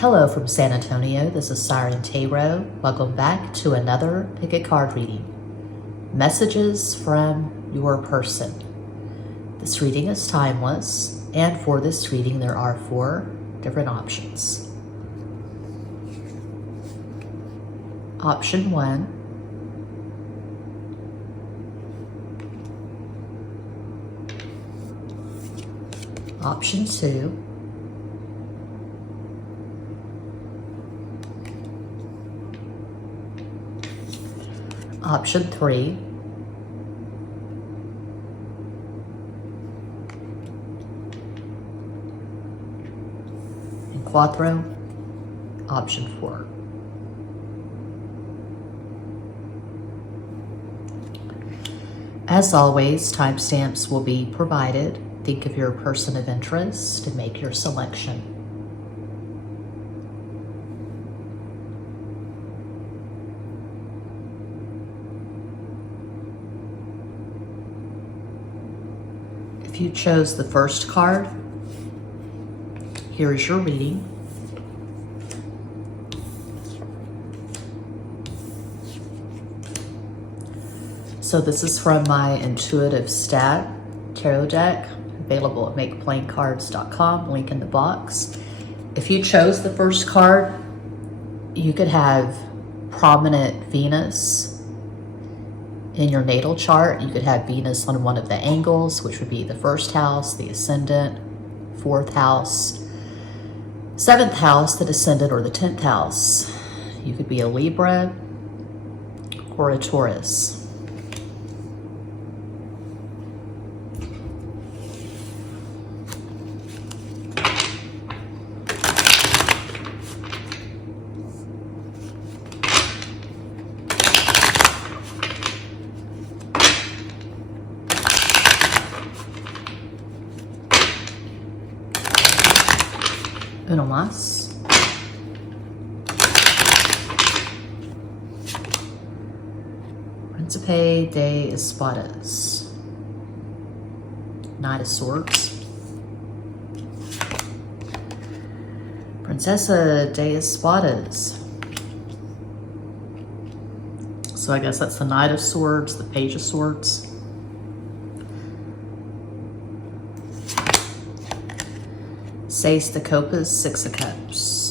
Hello from San Antonio, this is SIREN Tarot. Welcome back to another Pick a Card reading. Messages from your person. This reading is timeless, and for this reading there are 4 different options. Option 1. Option 2. Option 3. And Quattro, option 4. As always, timestamps will be provided. Think of your person of interest and make your selection. If you chose the first card, here is your reading. So this is from my Intuitive Stat Tarot deck, available at makeplaincards.com, link in the box. If you chose the first card, you could have prominent Venus in your natal chart. You could have Venus on one of the angles, which would be the 1st house, the ascendant, 4th house, 7th house, the descendant, or the 10th house. You could be a Libra or a Taurus. Uno más. Príncipe de Espadas. Knight of Swords. Princesa de Espadas. So I guess that's the Knight of Swords, the Page of Swords. Seis de Copas, 6 of Cups.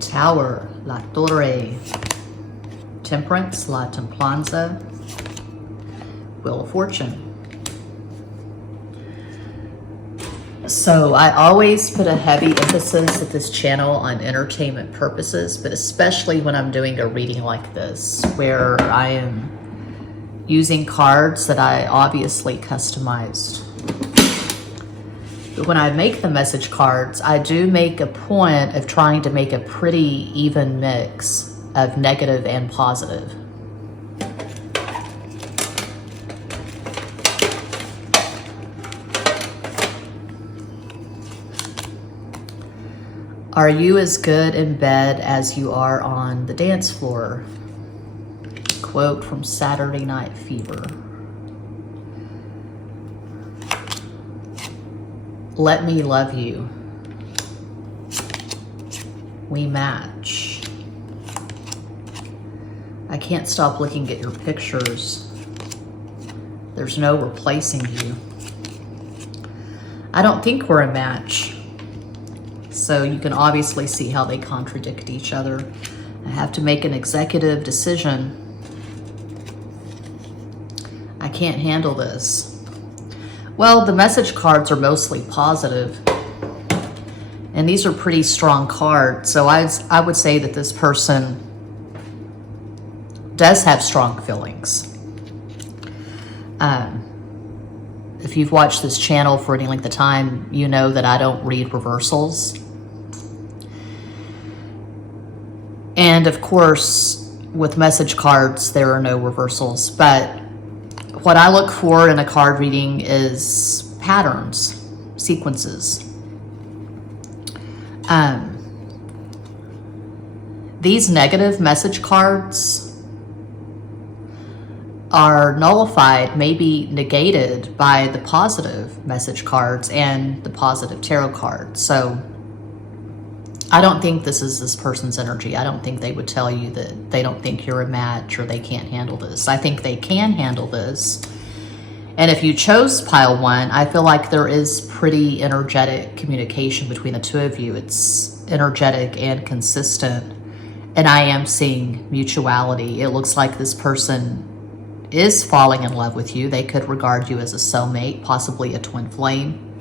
Tower, La Torre. Temperance, La Templanza. Wheel of Fortune. So I always put a heavy emphasis at this channel on entertainment purposes, but especially when I'm doing a reading like this, where I am using cards that I obviously customized. But when I make the message cards, I do make a point of trying to make a pretty even mix of negative and positive. Are you as good in bed as you are on the dance floor? Quote from Saturday Night Fever. Let me love you. We match. I can't stop looking at your pictures. There's no replacing you. I don't think we're a match. So you can obviously see how they contradict each other. I have to make an executive decision. I can't handle this. Well, the message cards are mostly positive, and these are pretty strong cards. So I would say that this person does have strong feelings. If you've watched this channel for any length of time, you know that I don't read reversals. And of course, with message cards, there are no reversals. But what I look for in a card reading is patterns, sequences. These negative message cards are nullified, maybe negated by the positive message cards and the positive tarot cards. So I don't think this is this person's energy. I don't think they would tell you that they don't think you're a match or they can't handle this. I think they can handle this. And if you chose pile 1, I feel like there is pretty energetic communication between the two of you. It's energetic and consistent. And I am seeing mutuality. It looks like this person is falling in love with you. They could regard you as a soulmate, possibly a twin flame.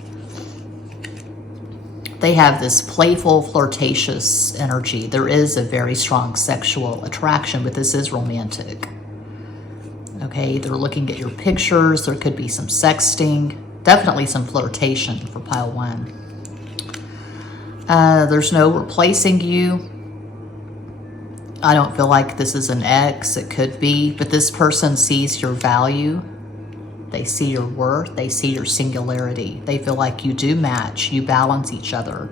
They have this playful, flirtatious energy. There is a very strong sexual attraction, but this is romantic. Okay, they're looking at your pictures. There could be some sexting, definitely some flirtation for pile 1. There's no replacing you. I don't feel like this is an ex. It could be, but this person sees your value. They see your worth. They see your singularity. They feel like you do match. You balance each other.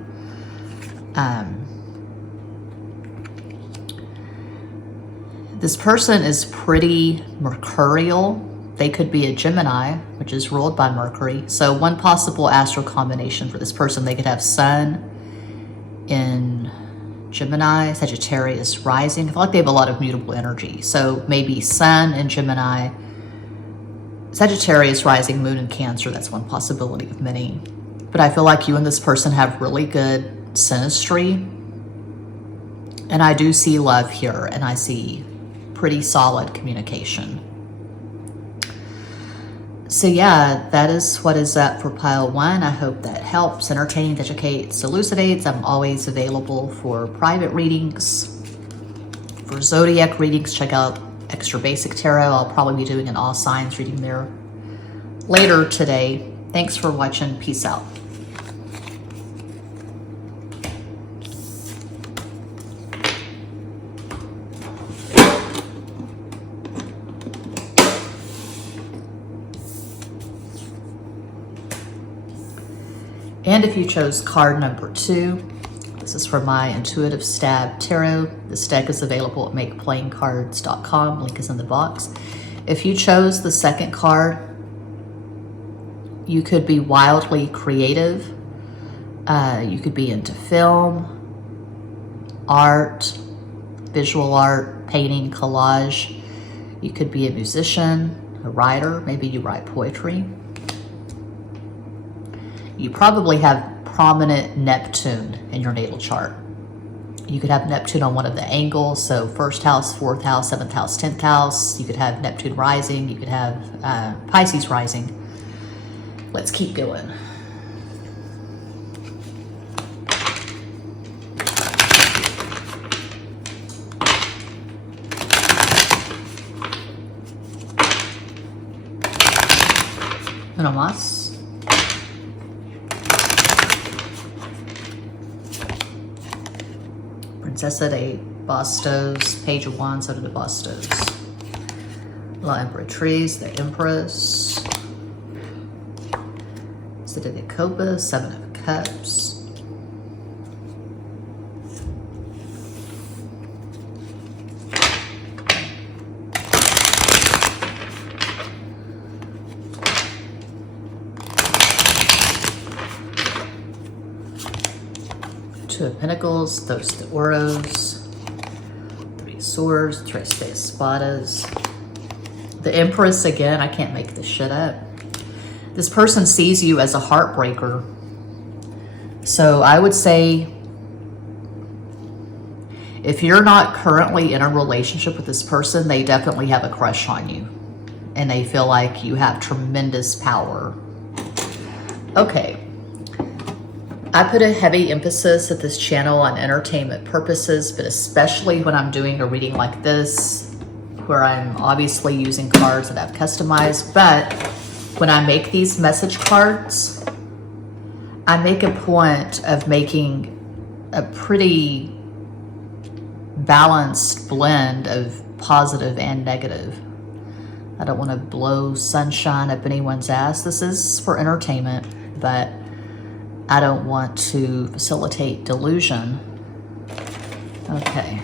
This person is pretty mercurial. They could be a Gemini, which is ruled by Mercury. So one possible astral combination for this person, they could have Sun in Gemini, Sagittarius rising. I feel like they have a lot of mutable energy. So maybe Sun in Gemini, Sagittarius rising, Moon in Cancer. That's one possibility of many. But I feel like you and this person have really good synastry. And I do see love here, and I see pretty solid communication. So yeah, that is what is up for pile 1. I hope that helps, entertains, educates, elucidates. I'm always available for private readings. For zodiac readings, check out Extra Basic Tarot. I'll probably be doing an all signs reading there later today. Thanks for watching. Peace out. And if you chose card number 2, this is from my Intuitive Stab Tarot. This deck is available at makeplayingcards.com. Link is in the box. If you chose the second card, you could be wildly creative. You could be into film, art, visual art, painting, collage. You could be a musician, a writer. Maybe you write poetry. You probably have prominent Neptune in your natal chart. You could have Neptune on one of the angles, so 1st house, 4th house, 7th house, 10th house. You could have Neptune rising. You could have Pisces rising. Let's keep going. Uno más. Princesa de Bastos, Page of Wands, Soda de Bastos. La Emperatriz, the Empress. Siete de Copas, 7 of Cups. Two of Pentacles, Dos de Oros, 3 of Swords, Tres de Espadas. The Empress, again, I can't make this shit up. This person sees you as a heartbreaker. So I would say, if you're not currently in a relationship with this person, they definitely have a crush on you. And they feel like you have tremendous power. Okay. I put a heavy emphasis at this channel on entertainment purposes, but especially when I'm doing a reading like this, where I'm obviously using cards that I've customized. But when I make these message cards, I make a point of making a pretty balanced blend of positive and negative. I don't want to blow sunshine up anyone's ass. This is for entertainment, but I don't want to facilitate delusion. Okay.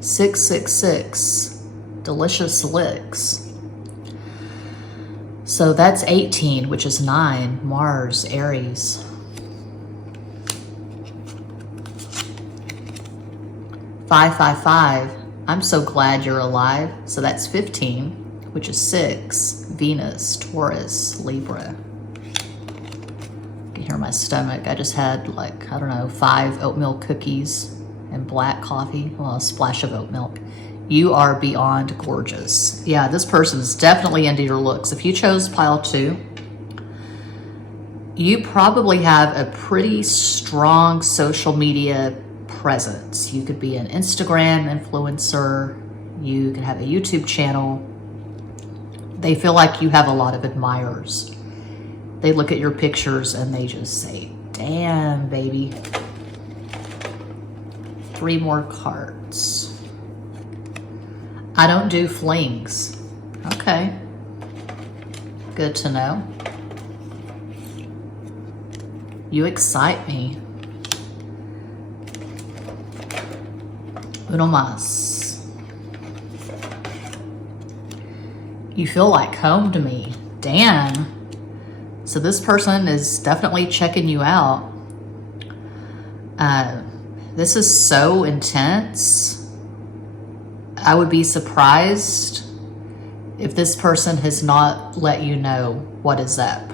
Six, 6, delicious licks. So that's 18, which is 9, Mars, Aries. 5, I'm so glad you're alive. So that's 15, which is 6, Venus, Taurus, Libra. You can hear my stomach. I just had like, I don't know, 5 oatmeal cookies and black coffee. Well, a splash of oat milk. You are beyond gorgeous. Yeah, this person is definitely into your looks. If you chose pile 2, you probably have a pretty strong social media presence. You could be an Instagram influencer. You could have a YouTube channel. They feel like you have a lot of admirers. They look at your pictures and they just say, damn, baby. 3 more cards. I don't do flings. Okay. Good to know. You excite me. Uno más. You feel like home to me. Damn. So this person is definitely checking you out. This is so intense. I would be surprised if this person has not let you know what is up.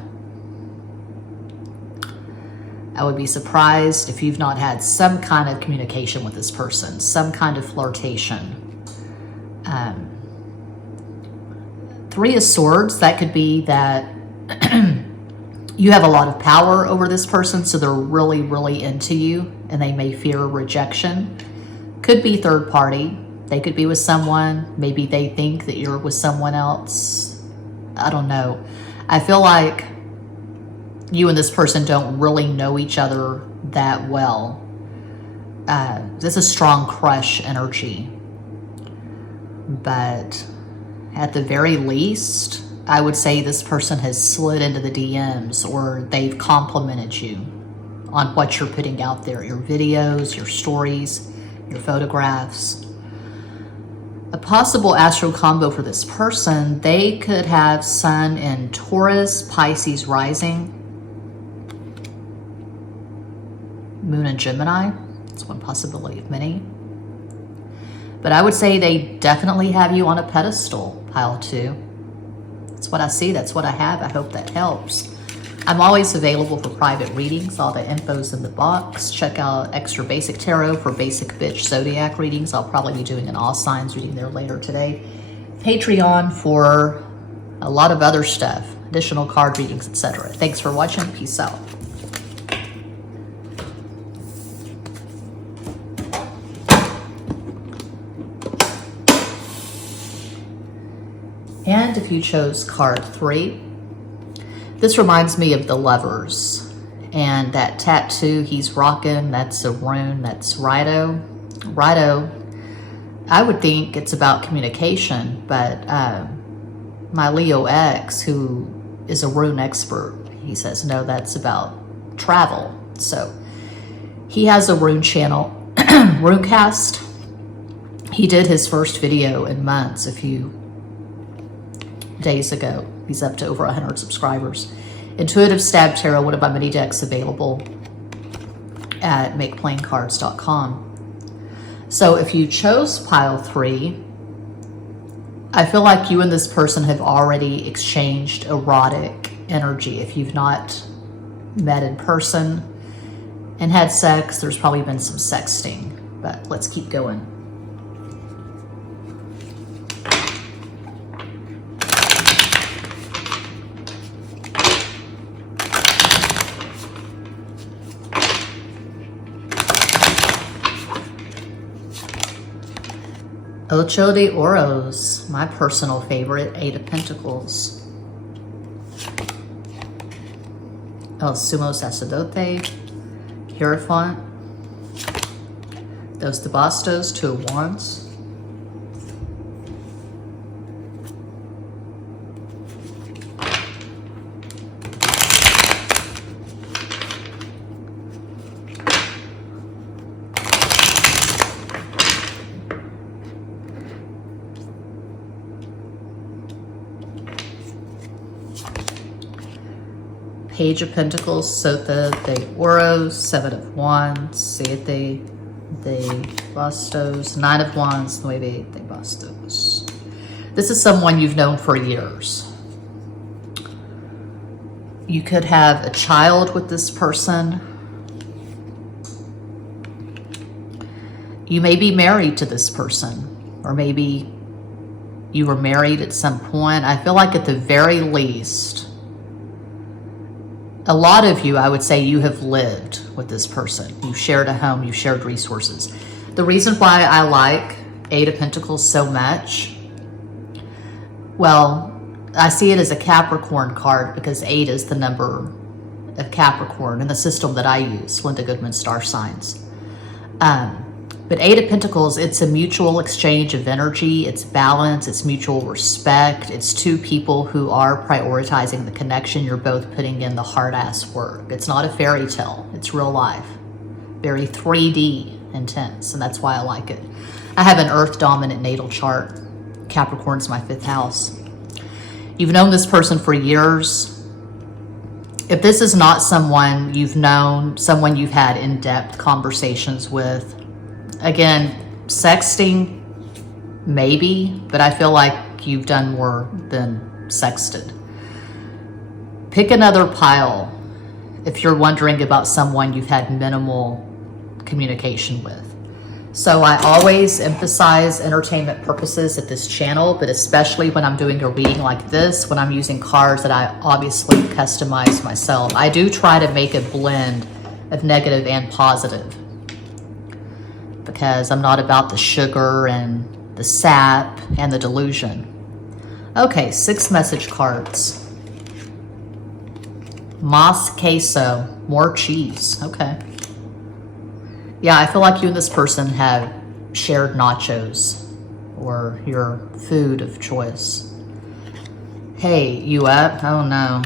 I would be surprised if you've not had some kind of communication with this person, some kind of flirtation. 3 of Swords, that could be that you have a lot of power over this person, so they're really, really into you, and they may fear rejection. Could be third party. They could be with someone. Maybe they think that you're with someone else. I don't know. I feel like you and this person don't really know each other that well. This is strong crush energy. But at the very least, I would say this person has slid into the DMs, or they've complimented you on what you're putting out there. Your videos, your stories, your photographs. A possible astro combo for this person, they could have Sun in Taurus, Pisces rising, Moon in Gemini. That's one possibility of many. But I would say they definitely have you on a pedestal, pile 2. That's what I see. That's what I have. I hope that helps. I'm always available for private readings. All the info's in the box. Check out Extra Basic Tarot for basic bitch zodiac readings. I'll probably be doing an all signs reading there later today. Patreon for a lot of other stuff, additional card readings, etc. Thanks for watching. Peace out. And if you chose card 3, this reminds me of the Lovers. And that tattoo he's rocking, that's a rune, that's Rido. Rido, I would think it's about communication, but my Leo ex, who is a rune expert, he says, no, that's about travel. So he has a rune channel, Runecast. He did his first video in months, a few days ago. He's up to over 100 subscribers. Intuitive Stab Tarot, one of my mini decks available at makeplaincards.com. So if you chose pile 3, I feel like you and this person have already exchanged erotic energy. If you've not met in person and had sex, there's probably been some sexting, but let's keep going. Ocho de Oros, my personal favorite, 8 of Pentacles. El Sumo Sacerdote, Hierophant, Dos de Bastos, Two of Wands, Page of Pentacles, Sota de Oros, Seven of Wands, Siete de Bastos, Nine of Wands, Nueve de Bastos. This is someone you've known for years. You could have a child with this person. You may be married to this person, or maybe you were married at some point. I feel like at the very least, a lot of you, I would say, you have lived with this person. You've shared a home, you've shared resources. The reason why I like Eight of Pentacles so much, well, I see it as a Capricorn card because 8 is the number of Capricorn in the system that I use, Linda Goodman star signs. But Eight of Pentacles, it's a mutual exchange of energy, it's balance, it's mutual respect, it's two people who are prioritizing the connection. You're both putting in the hard-ass work. It's not a fairy tale, it's real life. Very 3D intense, and that's why I like it. I have an Earth-dominant natal chart. Capricorn's my 5th house. You've known this person for years. If this is not someone you've known, someone you've had in-depth conversations with, again, sexting, maybe, but I feel like you've done more than sexted. Pick another pile if you're wondering about someone you've had minimal communication with. So I always emphasize entertainment purposes at this channel, but especially when I'm doing a reading like this, when I'm using cards that I obviously customize myself, I do try to make a blend of negative and positive, because I'm not about the sugar and the sap and the delusion. Okay, 6 message cards. Mas queso, more cheese. Okay. Yeah, I feel like you and this person have shared nachos or your food of choice. Hey, you up? Oh no.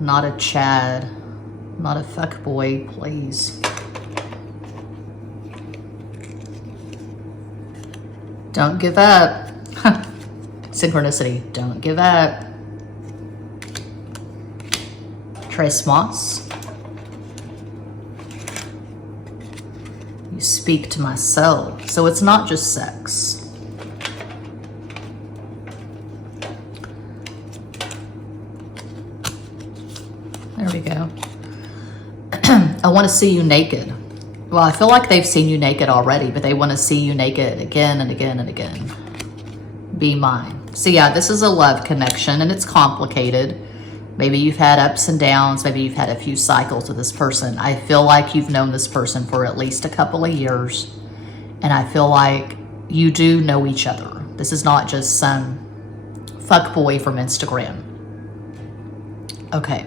Not a Chad. Not a fuckboy, please. Don't give up. Synchronicity. Don't give up. Tres Mas. You speak to my soul. So it's not just sex. There we go. I want to see you naked. Well, I feel like they've seen you naked already, but they want to see you naked again and again and again. Be mine. So yeah, this is a love connection, and it's complicated. Maybe you've had ups and downs. Maybe you've had a few cycles with this person. I feel like you've known this person for at least a couple of years, and I feel like you do know each other. This is not just some fuckboy from Instagram. Okay.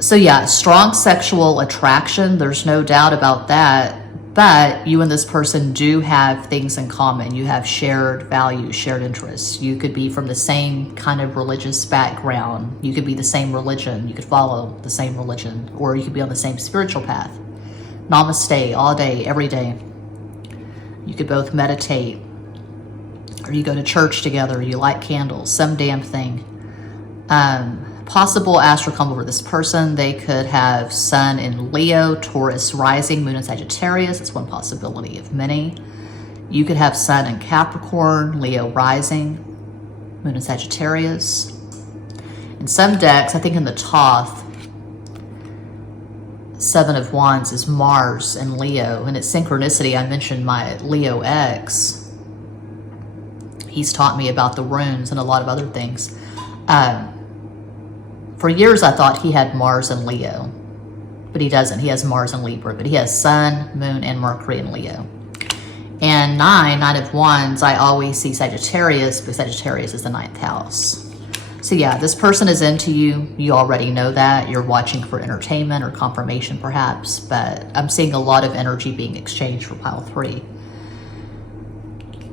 So yeah, strong sexual attraction, there's no doubt about that, but you and this person do have things in common. You have shared values, shared interests. You could be from the same kind of religious background. You could be the same religion. You could follow the same religion, or you could be on the same spiritual path. Namaste, all day, every day. You could both meditate, or you go to church together, you light candles, some damn thing. Possible astral combo for this person, they could have Sun in Leo, Taurus rising, Moon in Sagittarius. It's one possibility of many. You could have Sun in Capricorn, Leo rising, Moon in Sagittarius. In some decks, I think in the Thoth, 7 of Wands is Mars and Leo, and it's synchronicity. I mentioned my Leo ex. He's taught me about the runes and a lot of other things. For years, I thought he had Mars and Leo, but he doesn't. He has Mars and Libra, but he has Sun, Moon, and Mercury in Leo. And 9 of Wands, I always see Sagittarius, because Sagittarius is the 9th house. So yeah, this person is into you. You already know that. You're watching for entertainment or confirmation perhaps, but I'm seeing a lot of energy being exchanged for pile 3.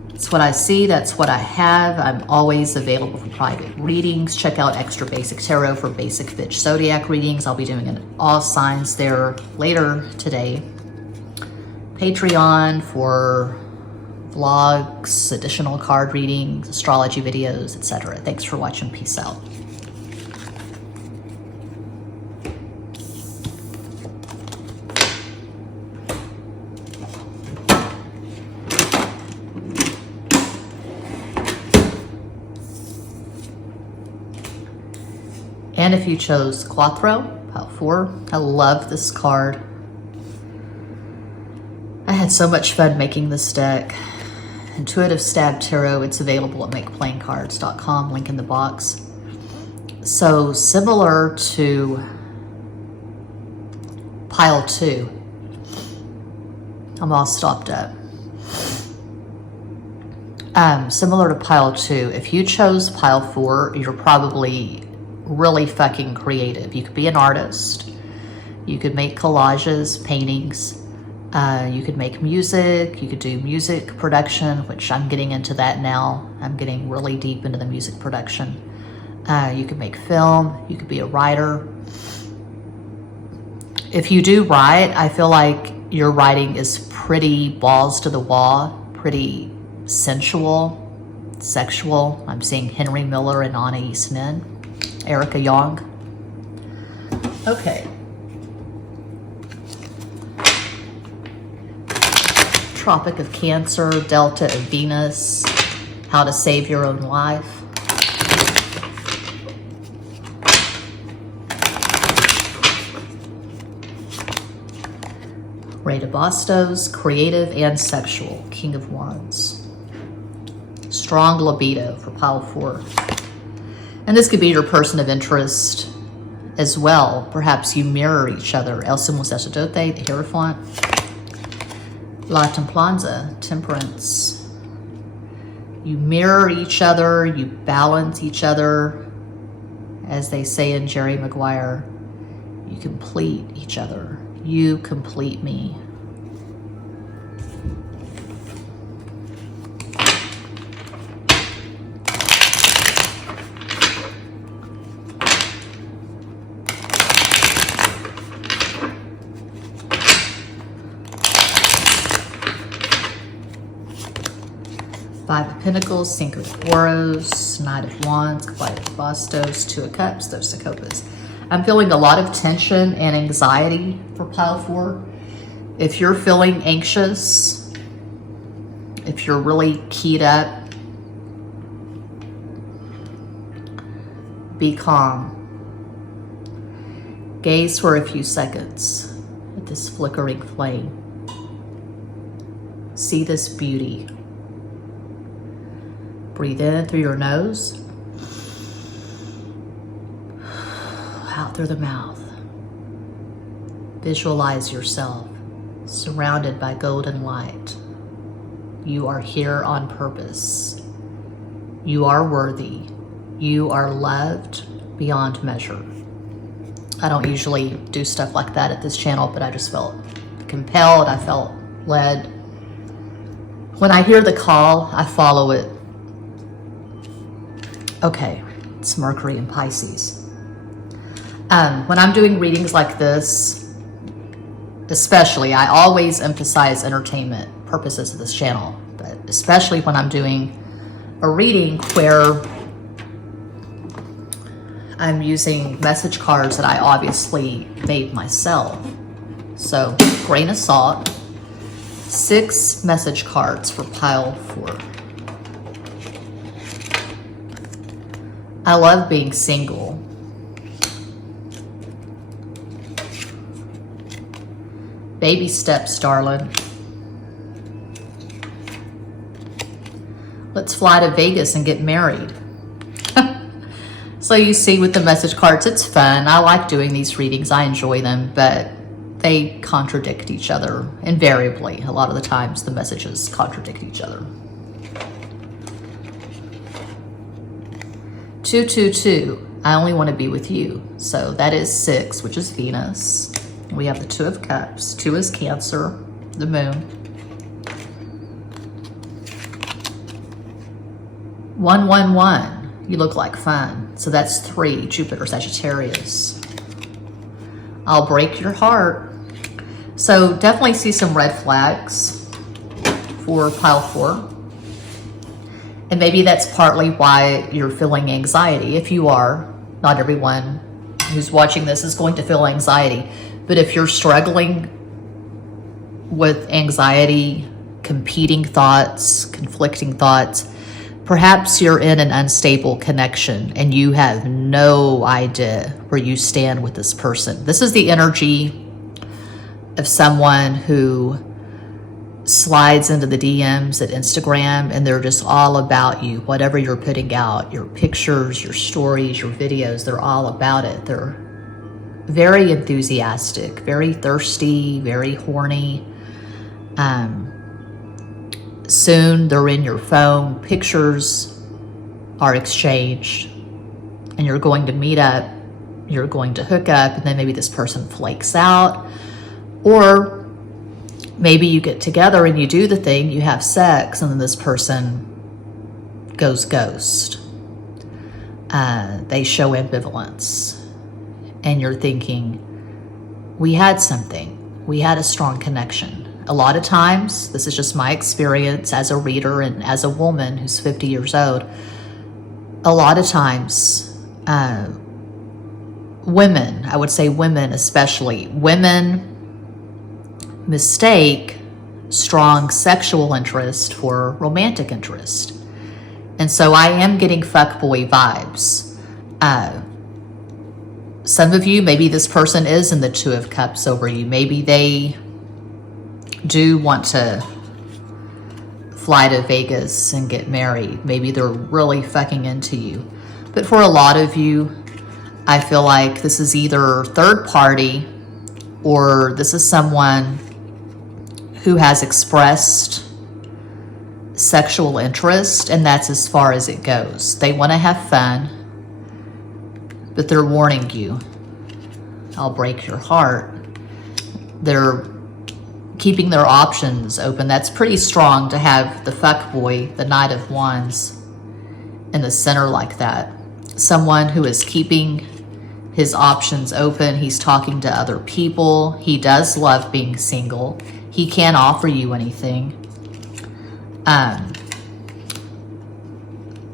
That's what I see. That's what I have. I'm always available for private readings. Check out Extra Basic Tarot for basic Fish Zodiac readings. I'll be doing all signs there later today. Patreon for vlogs, additional card readings, astrology videos, etc. Thanks for watching. Peace out. And if you chose Quattro, pile 4, I love this card. I had so much fun making this deck. Intuitive Stab Tarot, it's available at makeplayingcards.com, link in the box. So similar to pile 2, I'm all stopped up. Similar to pile 2, if you chose pile 4, you're probably really fucking creative. You could be an artist. You could make collages, paintings. You could make music, you could do music production, which I'm getting into that now. I'm getting really deep into the music production. You could make film, you could be a writer. If you do write, I feel like your writing is pretty balls to the wall, pretty sensual, sexual. I'm seeing Henry Miller and Anna Nin, Erica Young. Okay. Tropic of Cancer, Delta of Venus, How to Save Your Own Life. Ray de Bastos, Creative and Sexual, King of Wands. Strong libido for pile 4. And this could be your person of interest as well. Perhaps you mirror each other. El Sumo Sacerdote, the Hierophant. La Templanza, Temperance. You mirror each other, you balance each other. As they say in Jerry Maguire, you complete each other. You complete me. Five of Pentacles, Cinco de Oros, Knight of Wands, Five of Bastos, Two of Cups, those of Copas. I'm feeling a lot of tension and anxiety for pile 4. If you're feeling anxious, if you're really keyed up, be calm. Gaze for a few seconds at this flickering flame. See this beauty. Breathe in through your nose, out through the mouth. Visualize yourself surrounded by golden light. You are here on purpose. You are worthy. You are loved beyond measure. I don't usually do stuff like that at this channel, but I just felt compelled. I felt led. When I hear the call, I follow it. Okay, it's Mercury and Pisces. When I'm doing readings like this, especially, I always emphasize entertainment purposes of this channel, but especially when I'm doing a reading where I'm using message cards that I obviously made myself. So, grain of salt, 6 message cards for pile 4. I love being single. Baby steps, darling. Let's fly to Vegas and get married. So you see with the message cards, it's fun. I like doing these readings. I enjoy them, but they contradict each other invariably. A lot of the times the messages contradict each other. 222, I only want to be with you. So that is 6, which is Venus. We have the 2 of Cups. 2 is Cancer, the Moon. 111, you look like fun. So that's 3, Jupiter, Sagittarius. I'll break your heart. So definitely see some red flags for pile 4. And maybe that's partly why you're feeling anxiety. If you are, not everyone who's watching this is going to feel anxiety. But if you're struggling with anxiety, competing thoughts, conflicting thoughts, perhaps you're in an unstable connection and you have no idea where you stand with this person. This is the energy of someone who slides into the DMs at Instagram and they're just all about you. Whatever you're putting out, your pictures, your stories, your videos, they're all about it. They're very enthusiastic, very thirsty, very horny. Soon they're in your phone, pictures are exchanged, and you're going to meet up, you're going to hook up, and then maybe this person flakes out, or maybe you get together and you do the thing, you have sex, and then this person goes ghost. They show ambivalence, and you're thinking, we had something, we had a strong connection. A lot of times, this is just my experience as a reader and as a woman who's 50 years old, a lot of times, women, I would say women especially, women mistake strong sexual interest for romantic interest. And so I am getting fuckboy vibes. Some of you, maybe this person is in the 2 of Cups over you. Maybe they do want to fly to Vegas and get married. Maybe they're really fucking into you. But for a lot of you, I feel like this is either third party or this is someone who has expressed sexual interest, and that's as far as it goes. They want to have fun, but they're warning you. I'll break your heart. They're keeping their options open. That's pretty strong to have the fuckboy, the Knight of Wands, in the center like that. Someone who is keeping his options open. He's talking to other people. He does love being single. He can't offer you anything.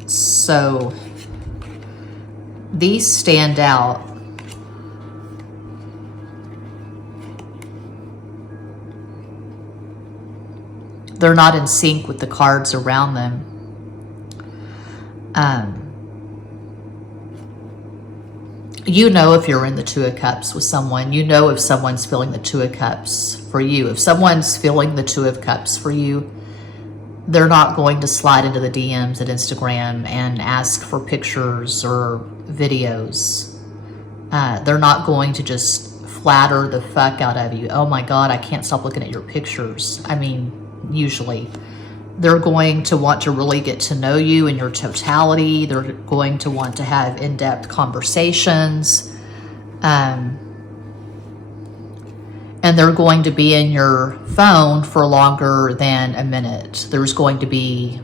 So these stand out. They're not in sync with the cards around them. You know if you're in the 2 of Cups with someone. You know if someone's feeling the 2 of Cups for you. If someone's feeling the 2 of Cups for you, they're not going to slide into the DMs at Instagram and ask for pictures or videos. They're not going to just flatter the fuck out of you. Oh my God, I can't stop looking at your pictures. I mean, usually. They're going to want to really get to know you in your totality. They're going to want to have in-depth conversations. And they're going to be in your phone for longer than a minute. There's going to be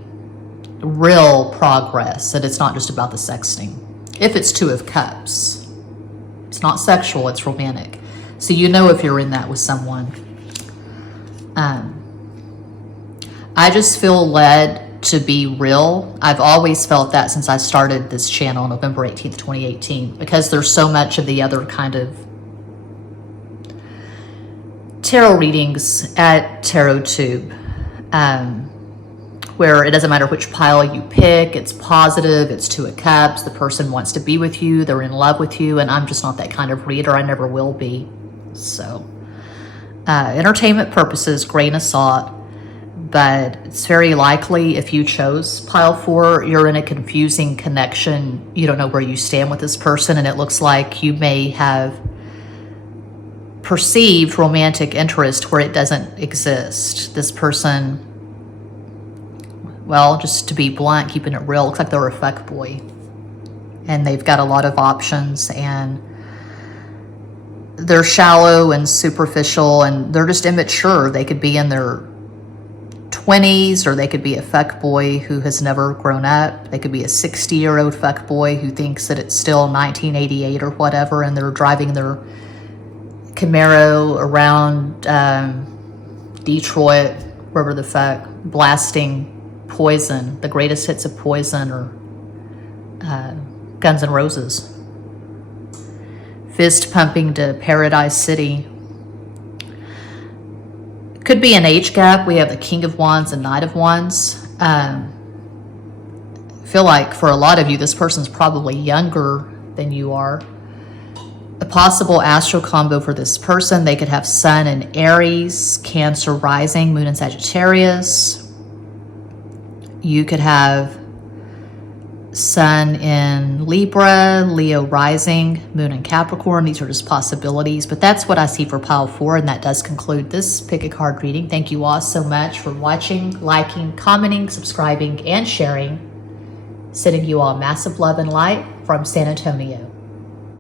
real progress, and it's not just about the sexting. If it's 2 of Cups, it's not sexual, it's romantic. So you know if you're in that with someone. I just feel led to be real. I've always felt that since I started this channel November 18th, 2018, because there's so much of the other kind of tarot readings at TarotTube, where it doesn't matter which pile you pick, it's positive, it's 2 of Cups, the person wants to be with you, they're in love with you, and I'm just not that kind of reader. I never will be. So, entertainment purposes, grain of salt. But it's very likely if you chose pile 4, you're in a confusing connection. You don't know where you stand with this person, and it looks like you may have perceived romantic interest where it doesn't exist. This person, well, just to be blunt, keeping it real, looks like they're a fuckboy. and they've got a lot of options, and they're shallow and superficial, and they're just immature. They could be in their 20s, or they could be a fuckboy who has never grown up. They could be a 60-year-old fuckboy who thinks that it's still 1988 or whatever, and they're driving their Camaro around Detroit, wherever the fuck, blasting Poison, the greatest hits of Poison, or Guns N' Roses. Fist pumping to Paradise City. Could be an age gap. We have the King of Wands and Knight of Wands. I feel like for a lot of you, this person's probably younger than you are. A possible astral combo for this person, they could have Sun in Aries, Cancer rising, Moon in Sagittarius. You could have Sun in Libra, Leo rising, Moon in Capricorn. These are just possibilities, but that's what I see for pile 4, and that does conclude this pick a card reading. Thank you all so much for watching, liking, commenting, subscribing, and sharing. Sending you all massive love and light from San Antonio.